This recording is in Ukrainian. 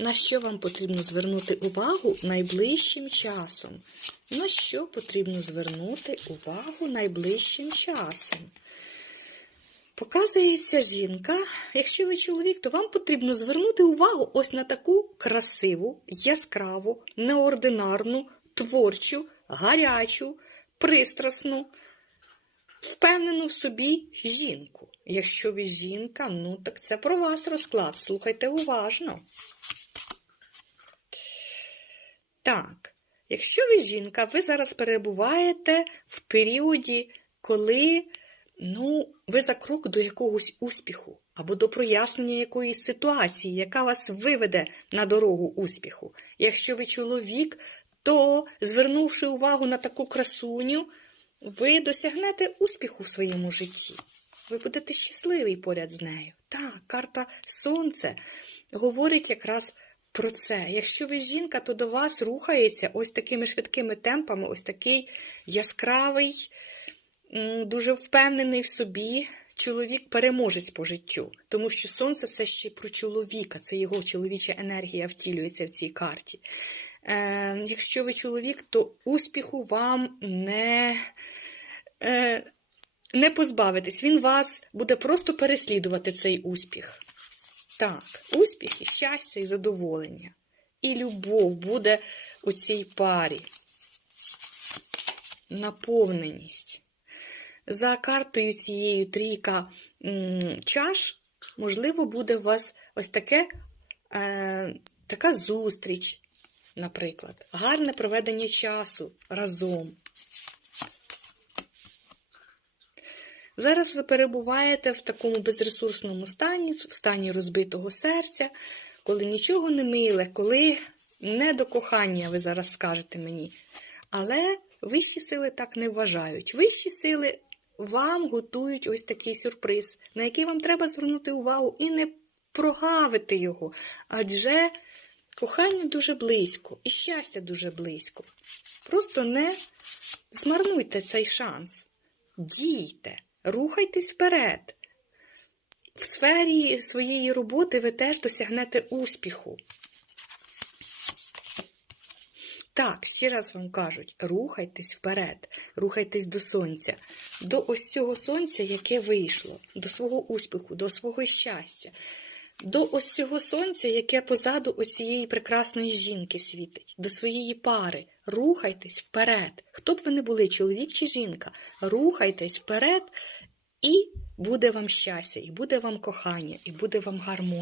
На що вам потрібно звернути увагу найближчим часом? На що потрібно звернути увагу найближчим часом? Показується жінка. Якщо ви чоловік, то вам потрібно звернути увагу ось на таку красиву, яскраву, неординарну, творчу, гарячу, пристрасну, впевнену в собі жінку. Якщо ви жінка, ну так це про вас розклад. Слухайте уважно. Так, якщо ви жінка, ви зараз перебуваєте в періоді, коли ну, ви за крок до якогось успіху або до прояснення якоїсь ситуації, яка вас виведе на дорогу успіху. Якщо ви чоловік, то, звернувши увагу на таку красуню, ви досягнете успіху в своєму житті. Ви будете щасливий поряд з нею. Так, карта Сонце говорить якраз про це. Якщо ви жінка, то до вас рухається ось такими швидкими темпами, ось такий яскравий, дуже впевнений в собі чоловік-переможець по життю. Тому що сонце це ще про чоловіка, це його чоловіча енергія втілюється в цій карті. Е, якщо ви чоловік, то успіху вам не. Е, не позбавитись, він вас буде просто переслідувати цей успіх. Так, успіх і щастя і задоволення. І любов буде у цій парі. Наповненість. За картою цією трійка чаш, можливо, буде у вас ось таке, е, така зустріч, наприклад, гарне проведення часу разом. Зараз ви перебуваєте в такому безресурсному стані, в стані розбитого серця, коли нічого не миле, коли не до кохання, ви зараз скажете мені. Але вищі сили так не вважають. Вищі сили вам готують ось такий сюрприз, на який вам треба звернути увагу і не прогавити його. Адже кохання дуже близько і щастя дуже близько. Просто не змарнуйте цей шанс. Дійте. Рухайтесь вперед. В сфері своєї роботи ви теж досягнете успіху. Так, ще раз вам кажуть, рухайтесь вперед, рухайтесь до сонця, до ось цього сонця, яке вийшло, до свого успіху, до свого щастя, до ось цього сонця, яке позаду ось цієї прекрасної жінки світить, до своєї пари. Рухайтесь вперед. Хто б ви не були, чоловік чи жінка, рухайтесь вперед, і буде вам щастя, і буде вам кохання, і буде вам гармонія.